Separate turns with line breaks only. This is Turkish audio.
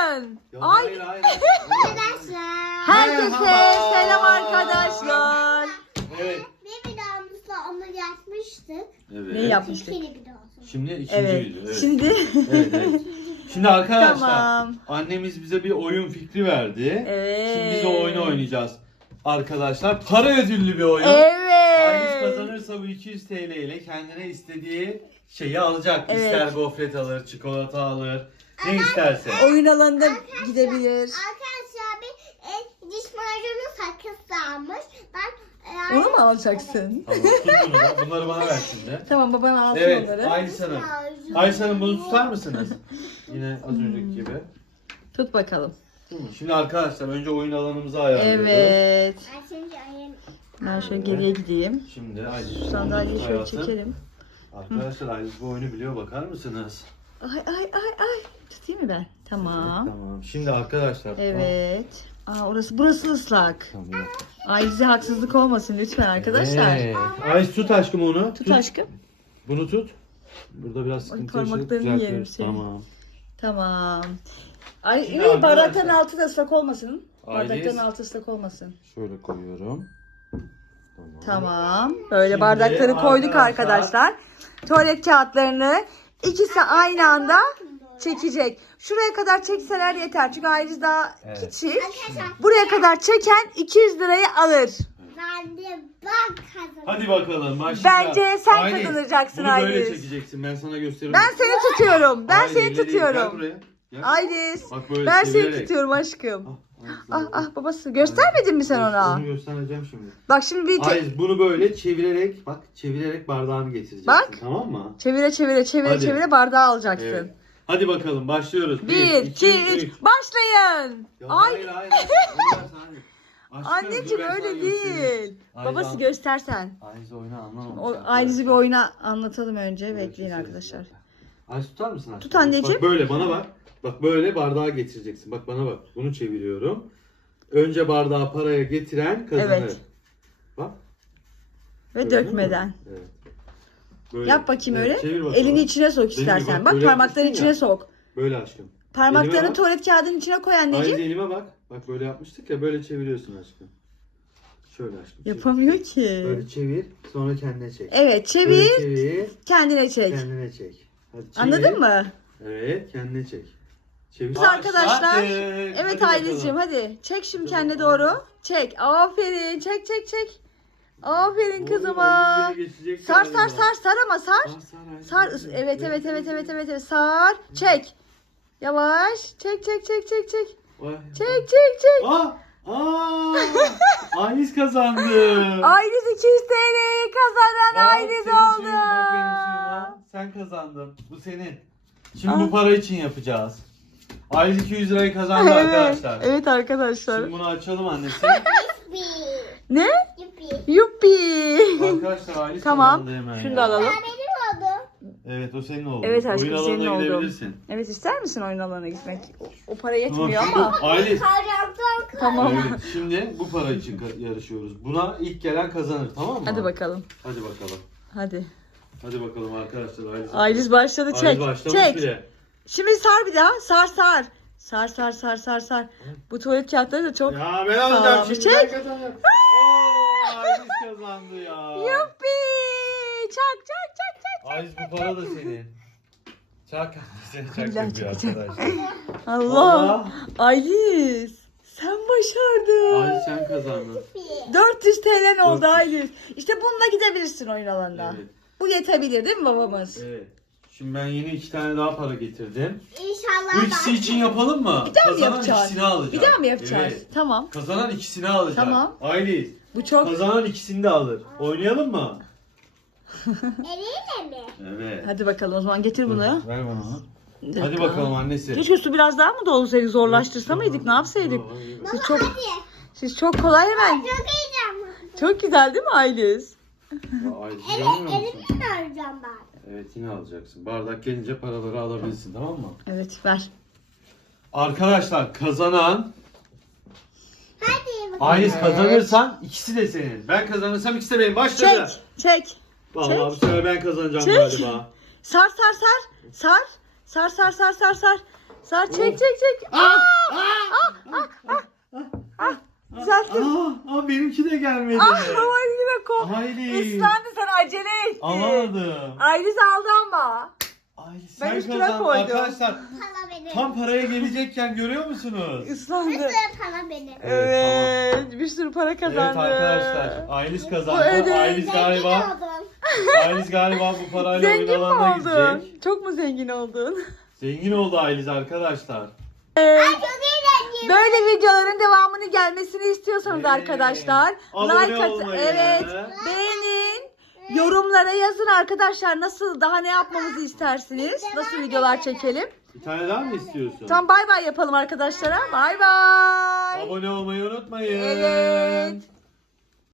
Başlayın.
Ya
Ay.
hayır.
Arkadaşlar.
Herkese
Merhaba.
selam arkadaşlar.
Evet.
Bir videomuzda onu yapmıştık.
Evet.
Ne yapmıştık?
Türkiye'li videosu.
Şimdi ikinci
Evet.
video. Evet.
Şimdi
Evet. Şimdi arkadaşlar
Tamam.
annemiz bize bir oyun fikri verdi.
Evet.
Şimdi biz o oyunu oynayacağız. Arkadaşlar para ödüllü bir oyun. Ailesi
Evet.
kazanırsa bu 200 TL ile kendine istediği şeyi alacak.
Evet.
İster gofret alır, çikolata alır. Ne isterse.
Oyun alanında gidebilir.
Arkadaşlar bir diş macunu sakız almış. Ben
Onu mu alacaksın?
Tamam tut bunu da. Bunları bana ver şimdi.
Tamam, baban alsın
Evet
onları.
Aylis Hanım. Aylis Hanım bunu tutar mısınız? Yine az önceki gibi.
Tut bakalım.
Tamam. Şimdi arkadaşlar önce oyun alanımızı ayarlıyoruz.
Evet.
Ben şimdi ayın.
Ben şöyle geriye gideyim.
Şimdi Aylis.
Şu sandalyeyi şöyle
hayatım.
çekelim.
Arkadaşlar Aylis bu oyunu biliyor, bakar mısınız?
Ay. Tutayım mı ben? Tamam.
Tamam. Şimdi arkadaşlar.
Evet. Burası ıslak.
Tamam.
Ailesi haksızlık olmasın lütfen arkadaşlar.
Evet. Aylis tut aşkım onu.
Tut aşkım.
Bunu tut. Burada biraz sıkıntı yaşadık.
parmaklarını yerim
Düzeltiyoruz.
senin.
Tamam.
Tamam. Ay,
Şimdi
iyi, bardakların
arkadaşlar-
altı da ıslak olmasın.
Ailesi-
Bardakların altı ıslak olmasın.
Şöyle koyuyorum.
Tamam. Böyle
Şimdi
bardakları koyduk
arkadaşlar-
arkadaşlar. Tuvalet kağıtlarını ikisi aynı anda çekecek. Şuraya kadar çekseler yeter. Çünkü Ayrıca daha
Evet.
küçük.
Arkadaşlar
Buraya kadar çeken 200 lirayı alır.
ben de bak kazandım.
Hadi bakalım başlayacağız.
Bence sen
Aylis,
kazanacaksın
bunu böyle
Aylis.
çekeceksin. Ben sana gösteririm.
Ben seni tutuyorum. Ben
Hayır,
seni
öyle değil. Gel
tutuyorum.
buraya. Gel.
Aylis.
Bak böyle
Ben seni
çevirerek.
tutuyorum aşkım.
Aylis,
Babası. Göstermedin mi sen ona?
Onu göstereceğim şimdi.
Bak şimdi bir
Aylis bunu böyle çevirerek bardağını getireceksin.
Bak.
Tamam mı?
çevire
Hadi.
bardağı alacaksın.
Evet. Hadi bakalım başlıyoruz.
1, 2, 3 başlayın.
Ya
Ay
hayır. Onu versene, hadi. Aşkım,
anneciğim
dur ben sana
öyle
göstereyim.
değil.
Aylis,
Babası
an-
göstersen.
Aylis oyunu anlamamış.
O
arkadaşlar.
Ailes'i bir oyuna anlatalım önce.
Şöyle
Bekleyin
çekeriz
arkadaşlar.
zaten. Aylis tutar mısın aşkım?
Tut anneciğim.
Bak böyle bana bak. Bak böyle bardağa getireceksin. Bak bana bak. Bunu çeviriyorum. Önce bardağı paraya getiren kazanır.
Evet.
Bak.
Ve
gördün mü?
dökmeden.
Evet. Böyle.
Yap bakayım
Evet,
öyle.
çevir bakalım.
Elini içine sok
Benim gibi
istersen.
bak,
Bak
böyle
parmaklarını
yapmıştın
içine
ya.
sok.
Böyle aşkım.
Parmaklarını
Elime bak.
tuvalet kağıdının içine koy
Aylis
anneciğim.
elime bak. Bak böyle yapmıştık ya, böyle çeviriyorsun aşkım. Şöyle aşkım. çevir.
Yapamıyor ki.
Böyle çevir, sonra kendine çek.
Evet
Böyle
çevir,
çevir,
kendine çek.
kendine çek. Hadi çevir.
Anladın mı?
Evet, kendine çek. Çevir.
Biz arkadaşlar.
Başladık.
Evet
Hadi
Aileciğim
bakalım.
hadi. Çek şimdi
Dur
kendine
bakalım.
doğru. Çek. Aferin. Çek. Aferin
Oo,
kızıma.
Ailesi beni geçecek
Sar
galiba.
sar ama sar.
Ailesi.
Sar. Evet. Sar. Çek. Yavaş. Çek.
Vay.
Çek.
Ailes kazandı.
Ailiz 200 TL'yi kazanan
Bak,
Ailiz
senin
oldu.
suyun, bak benim suyuma. Sen kazandın. Bu senin. Şimdi
Aa.
bu para için yapacağız. Ailes 200 lirayı kazandı arkadaşlar.
Evet arkadaşlar.
Şimdi bunu açalım annesi.
Yuppi.
Ne?
Yuppi.
Yuppi.
Arkadaşlar Ailes
Tamam.
kazandı hemen.
Şunu
ya.
da alalım.
Benim oldu.
Evet o senin oldu.
Evet aşkım,
Oyun
senin
alanına
oldu.
gidebilirsin.
Evet ister misin oyun alanına gitmek? O para yetmiyor
Tamam,
ama.
Ailes.
Kayraktan
Tamam.
Evet, şimdi bu para için yarışıyoruz. Buna ilk gelen kazanır, tamam mı?
Hadi bakalım.
Hadi bakalım.
Hadi.
Hadi bakalım arkadaşlar.
Ailiz başladı.
Ailes
Çek.
başlamış
Çek.
bile.
Şimdi sar bir daha. Sar. Sar. Bu tuvalet kağıtları da çok.
Ya ben
Tamam,
alacağım şimdi.
çek.
Ben kazanacağım. Oo, Ailes kazandı ya.
Yuppi. Çak.
Ailes bu para da senin. Çak. Seni çak
İlla
yapıyor
çakacak.
arkadaşlar.
Allah. Ailiz. Sen başardın.
Ailes sen kazandın.
400 TL oldu
400.
Ailiz. İşte bununla gidebilirsin oyun alanına.
Evet.
Bu yetebilir değil mi babamız?
Evet. Şimdi ben yeni 2 tane daha para getirdim.
İnşallah
Bu ikisi için yapalım mı?
Bir daha mı
Kazanan
yapacağız?
ikisini alacak.
Bir daha mı yapacağız?
Evet.
Tamam.
Kazanan ikisini alacak.
Tamam.
Ailes.
Bu çok.
Kazanan ikisini de alır. Oynayalım mı?
Eliyle mi?
Evet.
Hadi bakalım o zaman getir bunu.
Ver bana onu.
Bir
Hadi
dakika.
bakalım annesi.
Keşke su biraz daha mı dolsaydı, zorlaştırsa mıydık, ne yapsaydık? Siz çok kolay hemen.
Çok heyecanlı.
Çok güzel değil mi Ailiz?
Elimle arayacağım ben.
Evet yine alacaksın. Bardak gelince paraları alabilirsin, tamam mı?
Evet ver.
Arkadaşlar kazanan
Hadi bakalım.
Ailes
Evet.
kazanırsan ikisi de senin. Ben kazanırsam ikisi de benim. Başladı.
Çek.
Vallahi bu sefer ben kazanacağım
Çek.
galiba.
Sar. Sar çek. Düzelttim.
Benimki de gelmedi.
Yine ko.
Aylis.
Islandı, sen acele ettin.
Alamadım.
Aylis aldı ama.
Aylis
Ben
sen
üstüne
kazandın.
koydum.
Arkadaşlar
Para benim.
tam paraya gelecekken görüyor musunuz?
Islandı.
Nasıl para benim?
Evet, bir sürü para kazandı.
Evet arkadaşlar. Aylis
Bu
kazandı.
ödül.
Aylis galiba bu parayla oyun
Zengin mi
alanına
oldun?
gidecek.
Çok mu zengin oldun?
Zengin oldu Aylis arkadaşlar.
Çok eğlenceli.
Böyle videoların devamını gelmesini istiyorsanız
Evet.
arkadaşlar
Abone olmayı.
evet, beğenin, yorumlara yazın arkadaşlar, nasıl, daha ne yapmamızı istersiniz, nasıl videolar çekelim.
Bir tane daha mı istiyorsun?
Tam bay bay yapalım arkadaşlara. Bay bay.
Abone olmayı unutmayın.
Evet.